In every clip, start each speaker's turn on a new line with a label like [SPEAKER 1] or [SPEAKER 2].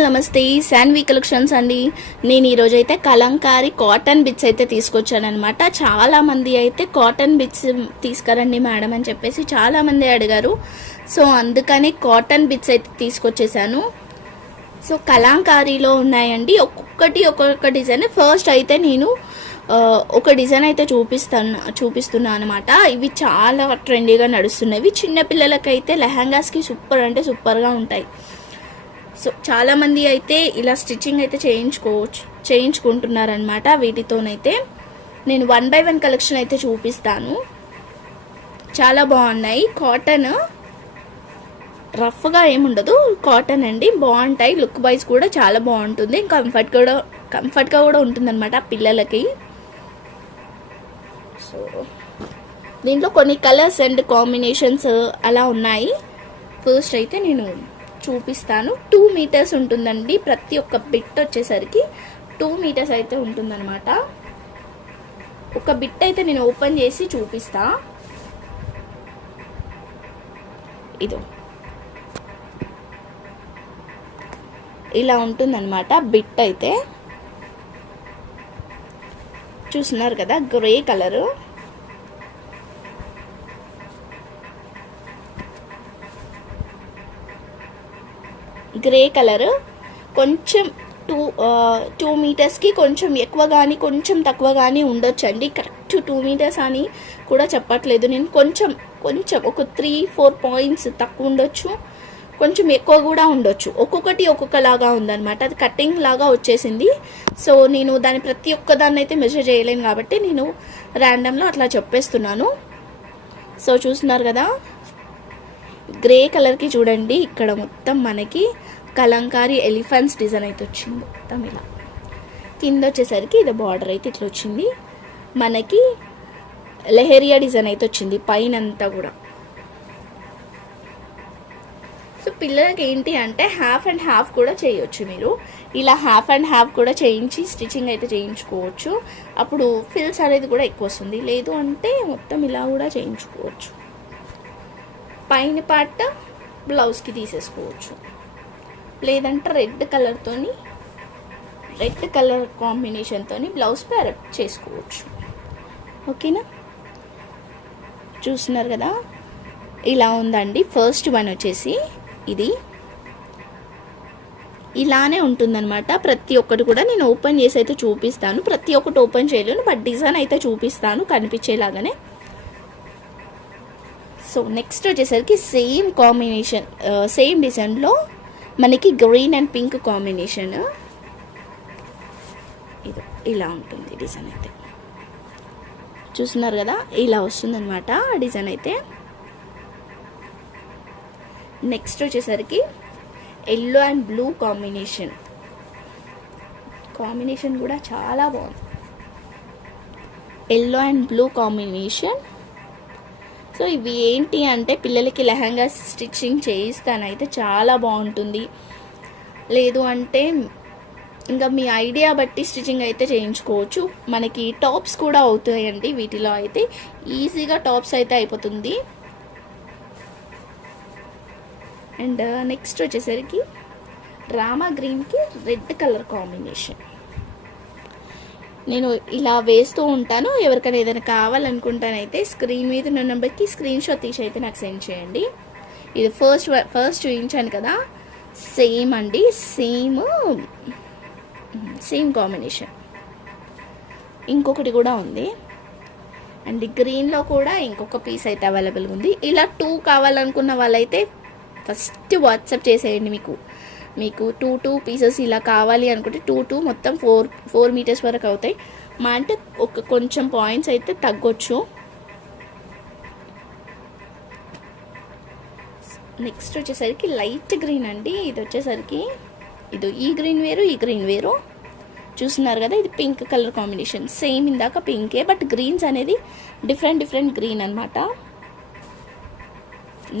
[SPEAKER 1] All నమస్తే Shanvi collections అండి. నేను ఈరోజు అయితే కలంకారీ కాటన్ బిట్స్ అయితే తీసుకొచ్చాను అనమాట అయితే కాటన్ బిట్స్ తీసుకురండి మేడం అని చెప్పేసి చాలా మంది అడిగారు. సో అందుకని కాటన్ బిట్స్ అయితే తీసుకొచ్చేసాను. సో కలంకారీలో ఉన్నాయండి. ఒక్కొక్కటి ఒక్కొక్క డిజైన్. ఫస్ట్ అయితే నేను ఒక డిజైన్ అయితే చూపిస్తాను చూపిస్తున్నాను అనమాట ఇవి చాలా ట్రెండీగా నడుస్తున్నాయి చిన్నపిల్లలకైతే లెహంగాస్కి సూపర్ అంటే సూపర్గా ఉంటాయి. సో చాలామంది అయితే ఇలా స్టిచ్చింగ్ అయితే చేయించుకోవచ్చు చేయించుకుంటున్నారనమాట వీటితోనైతే. నేను వన్ బై వన్ కలెక్షన్ అయితే చూపిస్తాను. చాలా బాగున్నాయి. కాటన్ రఫ్గా ఏముండదు. కాటన్ అండి. బాగుంటాయి. లుక్ వైజ్ కూడా చాలా బాగుంటుంది. కంఫర్ట్ కూడా కంఫర్ట్గా కూడా ఉంటుందన్నమాట పిల్లలకి. సో దీంట్లో కొన్ని కలర్స్ అండ్ కాంబినేషన్స్ అలా ఉన్నాయి. ఫస్ట్ అయితే నేను చూపిస్తాను. టూ మీటర్స్ ఉంటుందండి. ప్రతి ఒక్క బిట్ వచ్చేసరికి టూ మీటర్స్ అయితే ఉంటుందన్నమాట. ఒక బిట్ అయితే నేను ఓపెన్ చేసి చూపిస్తా. ఇదో. ఇలా ఉంటుందన్నమాట బిట్ అయితే. చూస్తున్నారు కదా గ్రే కలరు. Grey colour. కొంచెం టూ టూ మీటర్స్కి కొంచెం ఎక్కువ కానీ కొంచెం తక్కువ కానీ ఉండొచ్చు అండి కరెక్ట్ టూ మీటర్స్ అని కూడా చెప్పట్లేదు నేను. కొంచెం కొంచెం ఒక త్రీ ఫోర్ పాయింట్స్ తక్కువ ఉండొచ్చు. కొంచెం ఎక్కువ కూడా ఉండొచ్చు. ఒక్కొక్కటి ఒక్కొక్కలాగా ఉందన్నమాట. అది కటింగ్ లాగా వచ్చేసింది. సో నేను దాని ప్రతి ఒక్క దాన్ని అయితే మెజర్ చేయలేను కాబట్టి నేను ర్యాండమ్లో అట్లా చెప్పేస్తున్నాను. సో చూస్తున్నారు కదా? గ్రే కలర్కి చూడండి. ఇక్కడ మొత్తం మనకి కలంకారీ ఎలిఫెంట్స్ డిజైన్ అయితే వచ్చింది. మొత్తం ఇలా. కింద వచ్చేసరికి ఇది బార్డర్ అయితే ఇట్లా వచ్చింది. మనకి లెహరియా డిజైన్ అయితే వచ్చింది. పైన అంతా కూడా. సో పిల్లలకి ఏంటి అంటే హాఫ్ అండ్ హాఫ్ కూడా చేయొచ్చు మీరు. ఇలా హాఫ్ అండ్ హాఫ్ కూడా చేయించి స్టిచ్చింగ్ అయితే చేయించుకోవచ్చు. అప్పుడు ఫిల్స్ అనేది కూడా ఎక్కువ వస్తుంది. లేదు అంటే మొత్తం ఇలా కూడా చేయించుకోవచ్చు. పైన పార్ట్ బ్లౌజ్కి తీసేసుకోవచ్చు. లేదంటే రెడ్ కలర్తోని రెడ్ కలర్ కాంబినేషన్తోని బ్లౌజ్ పేర్ చేసుకోవచ్చు. ఓకేనా? చూస్తున్నారు కదా? ఇలా ఉందండి. ఫస్ట్ వన్ వచ్చేసి ఇది. ఇలానే ఉంటుందన్నమాట. ప్రతి ఒక్కటి కూడా నేను ఓపెన్ చేసి అయితే చూపిస్తాను. ప్రతి ఒక్కటి ఓపెన్ చేయలేను బట్ డిజైన్ అయితే చూపిస్తాను కనిపించేలాగానే. సో నెక్స్ట్ వచ్చేసరికి సేమ్ కాంబినేషన్ సేమ్ డిజైన్లో మనకి గ్రీన్ అండ్ పింక్ కాంబినేషన్ ఇది ఇలా ఉంటుంది డిజైన్ అయితే. చూస్తున్నారు కదా? ఇలా వస్తుందన్నమాట డిజైన్ అయితే. నెక్స్ట్ వచ్చేసరికి yellow and blue combination combination కూడా చాలా బాగుంది. Yellow and blue combination so ఇవి ఏంటి అంటే పిల్లలకి లెహంగా స్టిచ్చింగ్ చేయిస్తానైతే చాలా బాగుంటుంది. లేదు అంటే ఇంకా మీ ఐడియా బట్టి స్టిచ్చింగ్ అయితే చేయించుకోవచ్చు. మనకి టాప్స్ కూడా అవుతాయండి వీటిలో అయితే. ఈజీగా టాప్స్ అయితే అయిపోతుంది. అండ్ నెక్స్ట్ వచ్చేసరికి రామా గ్రీన్కి రెడ్ కలర్ కాంబినేషన్. నేను ఇలా వేస్తూ ఉంటాను. ఎవరికైనా ఏదైనా కావాలనుకుంటానైతే స్క్రీన్ మీద ఉన్న నెంబర్కి స్క్రీన్ షాట్ తీసి అయితే నాకు సెండ్ చేయండి. ఇది ఫస్ట్ ఫస్ట్ చూపించాను కదా. సేమ్ అండి. Same same combination. ఇంకొకటి కూడా ఉంది. అండ్ గ్రీన్లో కూడా ఇంకొక పీస్ అయితే అవైలబుల్గా ఉంది. ఇలా టూ కావాలనుకున్న వాళ్ళైతే ఫస్ట్ వాట్సాప్ చేసేయండి మీకు. మీకు టూ టూ పీసెస్ ఇలా కావాలి అనుకుంటే టూ టూ మొత్తం ఫోర్ ఫోర్ మీటర్స్ వరకు అవుతాయి. మా అంటే ఒక కొంచెం పాయింట్స్ అయితే తగ్గొచ్చు. నెక్స్ట్ వచ్చేసరికి లైట్ గ్రీన్ అండి. ఇది వచ్చేసరికి ఇది ఈ గ్రీన్ వేరు ఈ గ్రీన్ వేరు. చూస్తున్నారు కదా ఇది పింక్ కలర్ కాంబినేషన్ సేమ్ ఇందాక పింకే బట్ గ్రీన్స్ అనేది డిఫరెంట్ డిఫరెంట్ గ్రీన్ అనమాట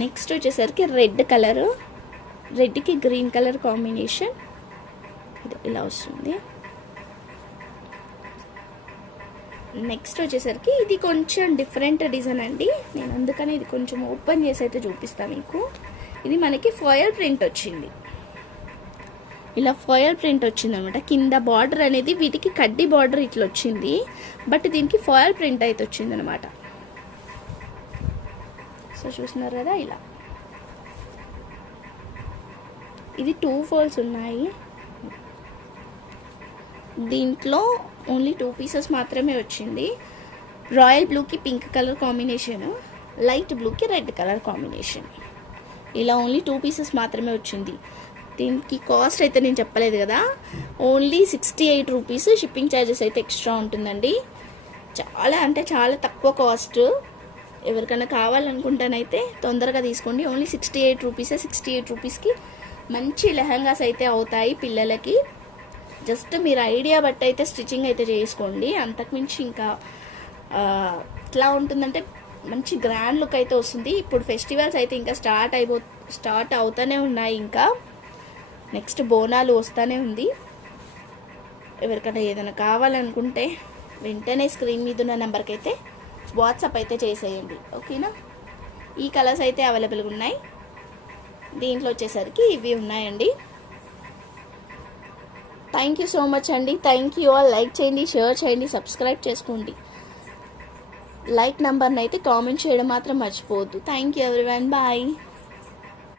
[SPEAKER 1] నెక్స్ట్ వచ్చేసరికి రెడ్ కలర్ రెడ్కి గ్రీన్ కలర్ కాంబినేషన్ ఇలా వస్తుంది. నెక్స్ట్ వచ్చేసరికి ఇది కొంచెం డిఫరెంట్ డిజైన్ అండి. నేను అందుకని ఇది కొంచెం ఓపెన్ చేసి అయితే చూపిస్తాను మీకు. ఇది మనకి ఫాయల్ ప్రింట్ వచ్చింది. ఇలా ఫాయిల్ ప్రింట్ వచ్చింది అనమాట కింద బార్డర్ అనేది వీటికి కడ్డీ బార్డర్ ఇట్లా వచ్చింది బట్ దీనికి ఫాయల్ ప్రింట్ అయితే వచ్చింది అనమాట సో చూస్తున్నారు కదా ఇలా. ఇది టూ ఫోల్స్ ఉన్నాయి. దీంట్లో ఓన్లీ టూ పీసెస్ మాత్రమే వచ్చింది. రాయల్ బ్లూకి పింక్ కలర్ కాంబినేషన్ లైట్ బ్లూకి రెడ్ కలర్ కాంబినేషన్ ఇలా ఓన్లీ టూ పీసెస్ మాత్రమే వచ్చింది. దీనికి కాస్ట్ అయితే నేను చెప్పలేదు కదా. Only sixty eight rupees shipping charges అయితే ఎక్స్ట్రా ఉంటుందండి. చాలా అంటే చాలా తక్కువ కాస్ట్ ఎవరికైనా కావాలనుకుంటానైతే తొందరగా తీసుకోండి. ఓన్లీ సిక్స్టీ ఎయిట్ రూపీసే సిక్స్టీ ఎయిట్ రూపీస్కి మంచి లెహంగాస్ అయితే అవుతాయి పిల్లలకి. జస్ట్ మీరు ఐడియా బట్టి అయితే స్టిచ్చింగ్ అయితే చేసుకోండి. అంతకుమించి ఇంకా ఎట్లా ఉంటుందంటే మంచి గ్రాండ్ లుక్ అయితే వస్తుంది. ఇప్పుడు ఫెస్టివల్స్ అయితే ఇంకా స్టార్ట్ అయిపో స్టార్ట్ అవుతూనే ఉన్నాయి ఇంకా. నెక్స్ట్ బోనాలు వస్తూనే ఉంది. ఎవరికైనా ఏదైనా కావాలనుకుంటే వెంటనే స్క్రీన్ మీద ఉన్న నెంబర్కి అయితే వాట్సాప్ అయితే చేసేయండి. ఓకేనా? ఈ కలర్స్ అయితే అవైలబుల్గా ఉన్నాయి. దీంట్లో వచ్చేసరికి ఇవి ఉన్నాయండి. థ్యాంక్ యూ సో మచ్ అండి. థ్యాంక్ యూ ఆల్ లైక్ చేయండి షేర్ చేయండి సబ్స్క్రైబ్ చేసుకోండి. లైక్ నెంబర్ని అయితే కామెంట్ చేయడం మాత్రం మర్చిపోవద్దు. Thank you everyone bye